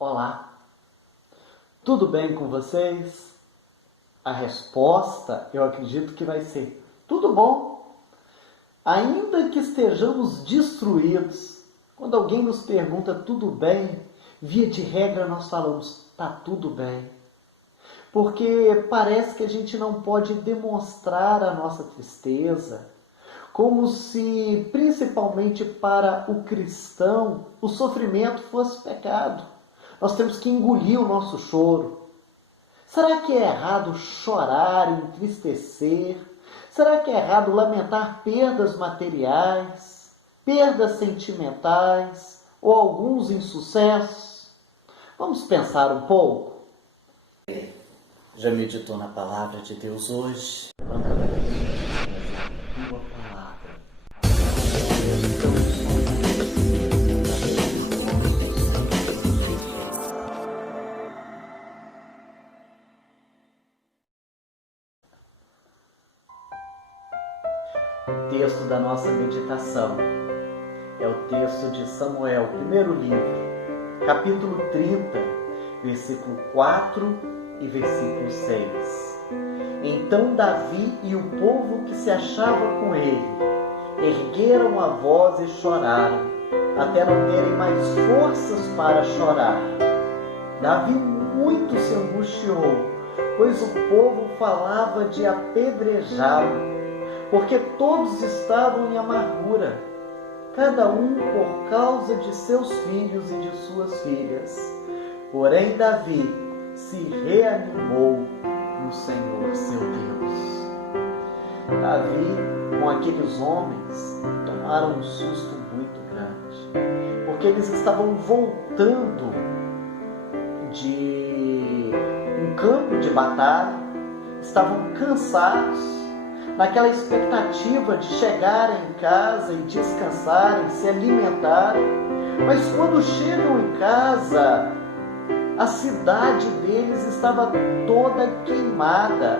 Olá, tudo bem com vocês? A resposta, eu acredito que vai ser tudo bom. Ainda que estejamos destruídos, quando alguém nos pergunta tudo bem, via de regra nós falamos tá tudo bem. Porque parece que a gente não pode demonstrar a nossa tristeza, como se, principalmente para o cristão, o sofrimento fosse pecado. Nós temos que engolir o nosso choro. Será que é errado chorar, entristecer? Será que é errado lamentar perdas materiais, perdas sentimentais ou alguns insucessos? Vamos pensar um pouco? Já meditou na palavra de Deus hoje? Levanta a mão, tua palavra. O texto da nossa meditação é o texto de Samuel, primeiro livro, capítulo 30, versículo 4 e versículo 6. Então Davi e o povo que se achava com ele ergueram a voz e choraram, até não terem mais forças para chorar. Davi muito se angustiou, pois o povo falava de apedrejá-lo, porque todos estavam em amargura, cada um por causa de seus filhos e de suas filhas. Porém Davi se reanimou no Senhor seu Deus. Davi, com aqueles homens, tomaram um susto muito grande, porque eles estavam voltando de um campo de batalha, estavam cansados, naquela expectativa de chegarem em casa e descansarem, se alimentarem. Mas quando chegam em casa, a cidade deles estava toda queimada.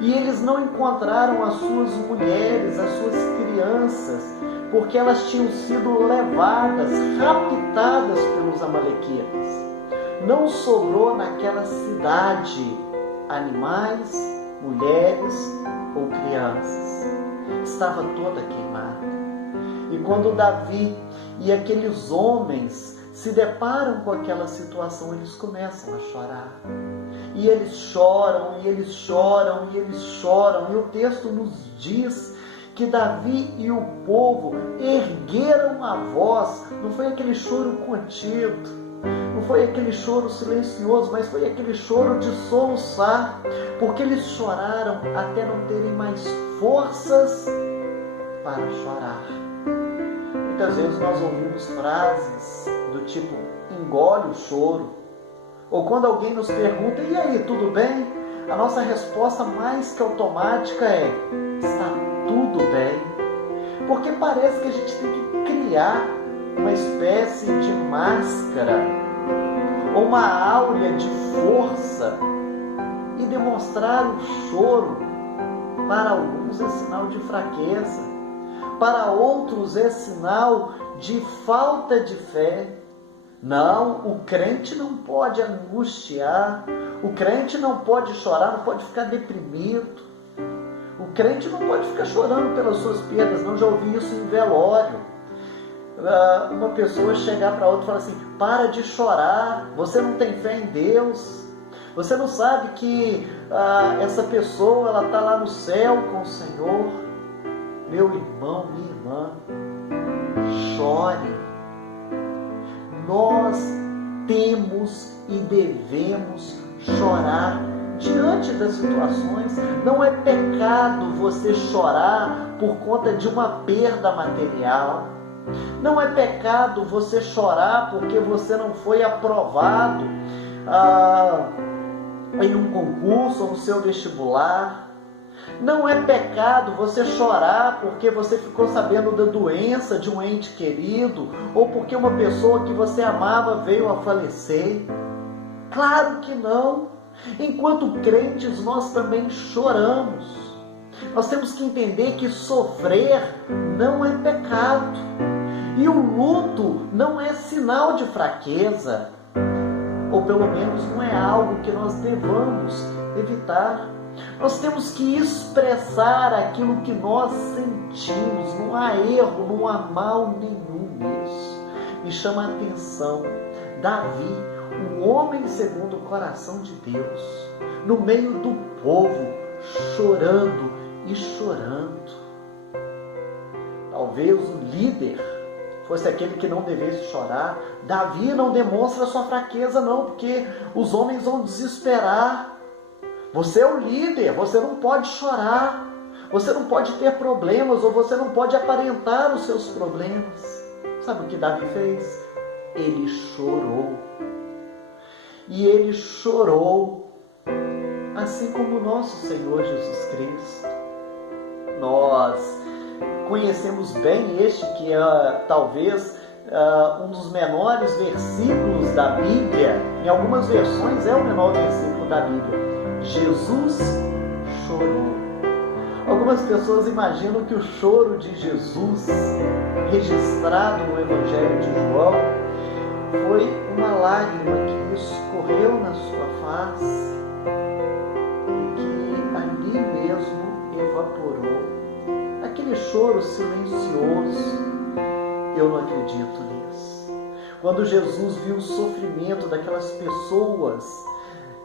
E eles não encontraram as suas mulheres, as suas crianças, porque elas tinham sido levadas, raptadas pelos amalequitas. Não sobrou naquela cidade animais, mulheres ou crianças. Estava toda queimada. E quando Davi e aqueles homens se deparam com aquela situação, eles começam a chorar. E eles choram, e eles choram, e eles choram. E o texto nos diz que Davi e o povo ergueram a voz. Não foi aquele choro contido, não foi aquele choro silencioso, mas foi aquele choro de soluçar, porque eles choraram até não terem mais forças para chorar. Muitas vezes nós ouvimos frases do tipo, engole o choro. Ou quando alguém nos pergunta, e aí, tudo bem? A nossa resposta mais que automática é, está tudo bem. Porque parece que a gente tem que criar uma espécie de máscara ou uma áurea de força e demonstrar o choro. Para alguns é sinal de fraqueza, para outros é sinal de falta de fé. Não, o crente não pode angustiar, o crente não pode chorar, não pode ficar deprimido, o crente não pode ficar chorando pelas suas perdas. Não, já ouvi isso em velório. Uma pessoa chegar para outra e falar assim, para de chorar, você não tem fé em Deus, você não sabe que essa pessoa ela está lá no céu com o Senhor. Meu irmão, minha irmã, chore. Nós temos e devemos chorar diante das situações. Não é pecado você chorar por conta de uma perda material. Não é pecado você chorar porque você não foi aprovado em um concurso ou no seu vestibular. Não é pecado você chorar porque você ficou sabendo da doença de um ente querido ou porque uma pessoa que você amava veio a falecer. Claro que não. Enquanto crentes, nós também choramos. Nós temos que entender que sofrer não é pecado. E o luto não é sinal de fraqueza. ou pelo menos não é algo que nós devamos evitar. Nós temos que expressar aquilo que nós sentimos, não há erro, não há mal nenhum nisso. Me chama a atenção, Davi, um homem segundo o coração de Deus, no meio do povo, chorando e chorando. Talvez o líder fosse aquele que não devesse chorar. Davi não demonstra sua fraqueza não, porque os homens vão desesperar. Você é o líder, você não pode chorar, você não pode ter problemas, ou você não pode aparentar os seus problemas. Sabe o que Davi fez? Ele chorou. E ele chorou, assim como o nosso Senhor Jesus Cristo. Nós conhecemos bem este que é talvez um dos menores versículos da Bíblia. Em algumas versões é o menor versículo da Bíblia. Jesus chorou. Algumas pessoas imaginam que o choro de Jesus, registrado no Evangelho de João, foi uma lágrima que escorreu na sua face e que ali mesmo evaporou. Aquele choro silencioso, eu não acredito nisso. Quando Jesus viu o sofrimento daquelas pessoas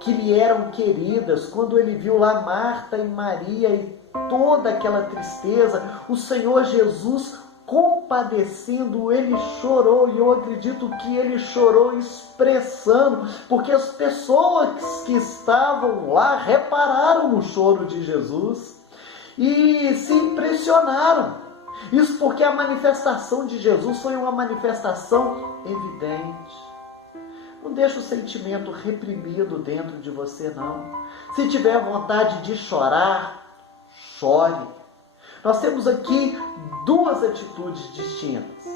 que lhe eram queridas, quando ele viu lá Marta e Maria e toda aquela tristeza, o Senhor Jesus compadecendo, ele chorou, e eu acredito que ele chorou expressando, porque as pessoas que estavam lá repararam no choro de Jesus e se impressionaram. Isso porque a manifestação de Jesus foi uma manifestação evidente. Não deixe o sentimento reprimido dentro de você, não. Se tiver vontade de chorar, chore. Nós temos aqui duas atitudes distintas.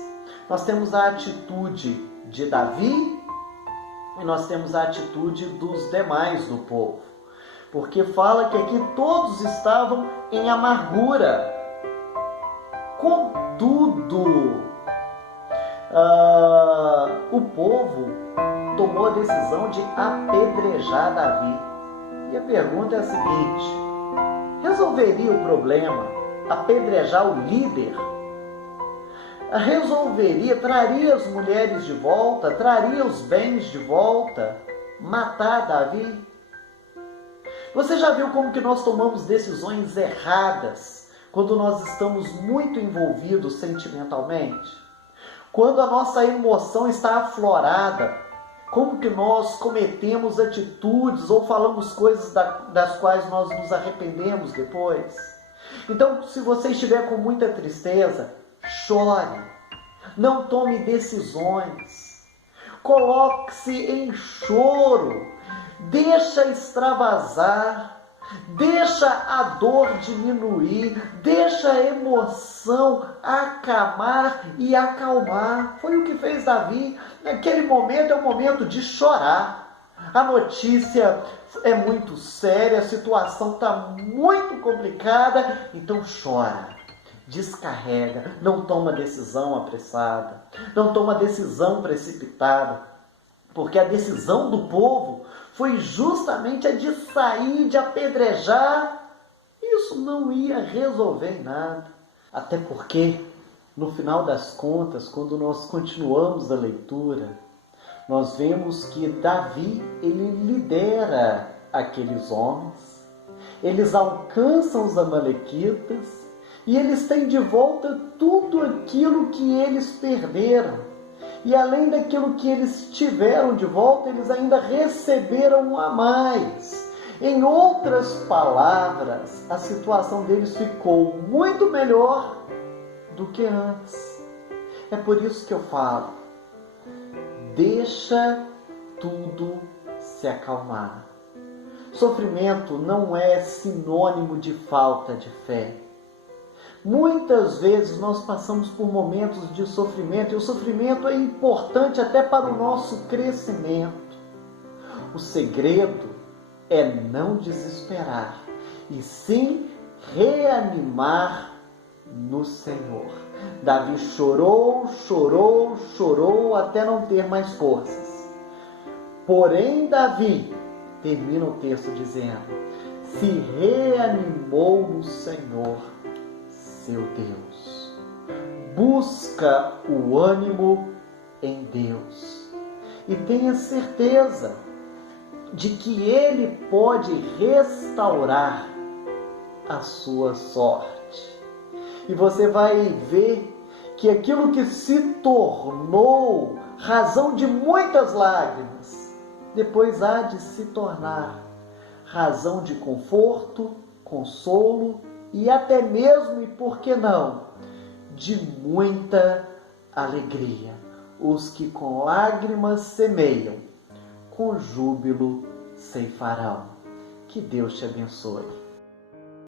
Nós temos a atitude de Davi e nós temos a atitude dos demais do povo. Porque fala que aqui todos estavam em amargura. Contudo, o povo tomou a decisão de apedrejar Davi. E a pergunta é a seguinte: resolveria o problema apedrejar o líder? Resolveria, traria as mulheres de volta, traria os bens de volta, matar Davi? Você já viu como que nós tomamos decisões erradas quando nós estamos muito envolvidos sentimentalmente? Quando a nossa emoção está aflorada, como que nós cometemos atitudes ou falamos coisas das quais nós nos arrependemos depois? Então, se você estiver com muita tristeza, chore. Não tome decisões. Coloque-se em choro. Deixa extravasar. Deixa a dor diminuir, deixa a emoção acalmar e acalmar. Foi o que fez Davi. Naquele momento é o momento de chorar. A notícia é muito séria, a situação está muito complicada, então chora, descarrega, não toma decisão apressada, não toma decisão precipitada, porque a decisão do povo foi justamente a de sair, de apedrejar. Isso não ia resolver nada. Até porque, no final das contas, quando nós continuamos a leitura, nós vemos que Davi, ele lidera aqueles homens, eles alcançam os amalequitas e eles têm de volta tudo aquilo que eles perderam. E além daquilo que eles tiveram de volta, eles ainda receberam a mais. Em outras palavras, a situação deles ficou muito melhor do que antes. É por isso que eu falo, deixa tudo se acalmar. Sofrimento não é sinônimo de falta de fé. Muitas vezes nós passamos por momentos de sofrimento, e o sofrimento é importante até para o nosso crescimento. O segredo é não desesperar, e sim reanimar no Senhor. Davi chorou, chorou, chorou até não ter mais forças. Porém, Davi, termina o texto dizendo, se reanimou no Senhor, seu Deus. Busca o ânimo em Deus e tenha certeza de que Ele pode restaurar a sua sorte. E você vai ver que aquilo que se tornou razão de muitas lágrimas, depois há de se tornar razão de conforto, consolo e até mesmo, e por que não, de muita alegria. Os que com lágrimas semeiam, com júbilo ceifarão. Que Deus te abençoe.